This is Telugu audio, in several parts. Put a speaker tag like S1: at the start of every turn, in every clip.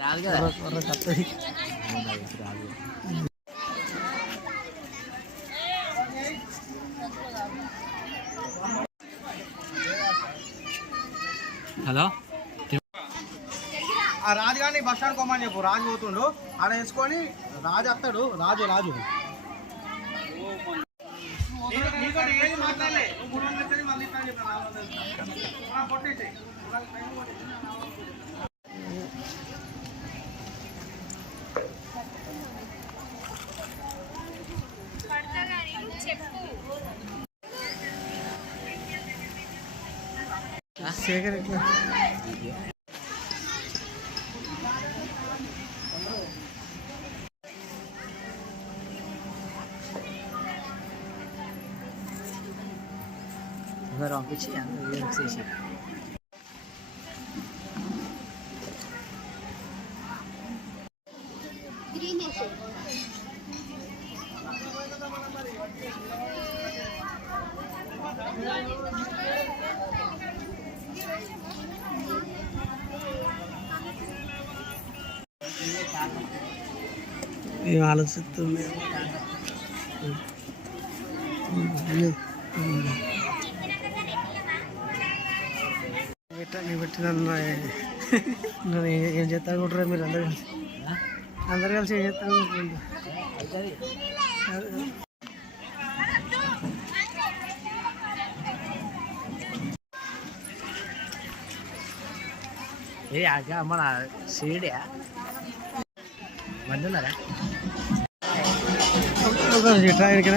S1: రాదు కదా. హలో?
S2: ఆ రాజు గారిని బస్ స్టాండ్ కొమ్మని చెప్పు. రాజు పోతుండు. ఆడ వేసుకొని రాజు వస్తాడు. రాజు రాజు. bana. Sigaretler. Bunlar aldı için yani
S1: seçim. Thank. Şey şey.
S2: ఏం ఆలోచిస్తుంది? పెట్టిన నన్ను ఏం చేస్తారు అనుకుంటారా మీరు అందరు కలిసి. అందరు కలిసి ఏం చేస్తారు అనుకుంటారు
S1: ఏ ఆగా మన సీడే మంది ఉన్నారా
S2: ఇట్లా ఇక్కడ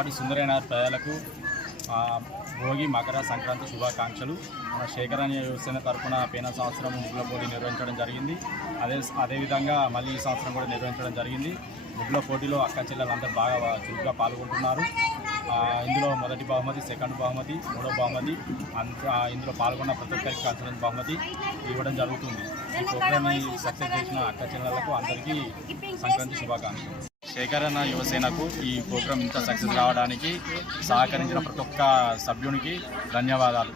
S3: పాటు సుందరైన ప్రజలకు భోగి మకర సంక్రాంతి శుభాకాంక్షలు. మన శేఖరణ్య యువసేన తరఫున పైన సంవత్సరం ముగ్గుల పోటీ నిర్వహించడం జరిగింది. అదే అదేవిధంగా మళ్ళీ ఈ సంవత్సరం కూడా నిర్వహించడం జరిగింది. ముగ్గుల పోటీలో అక్క చెల్లెలందరూ బాగా చురుగ్గా పాల్గొంటున్నారు. ఇందులో మొదటి బహుమతి సెకండ్ బహుమతి మూడో బహుమతి అంత ఇందులో పాల్గొన్న ప్రతి ఒక్కరికి కన్సల్టెంట్ బహుమతి ఇవ్వడం జరుగుతుంది. ఈ ప్రోగ్రామ్ని సక్సెస్ చేసిన అక్క చెల్లెలకు అందరికీ సంక్రాంతి శుభాకాంక్షలు. శేఖరణ యువసేనకు ఈ ప్రోగ్రాం ఇంత సక్సెస్ రావడానికి సహకరించిన ప్రతి ఒక్క సభ్యునికి ధన్యవాదాలు.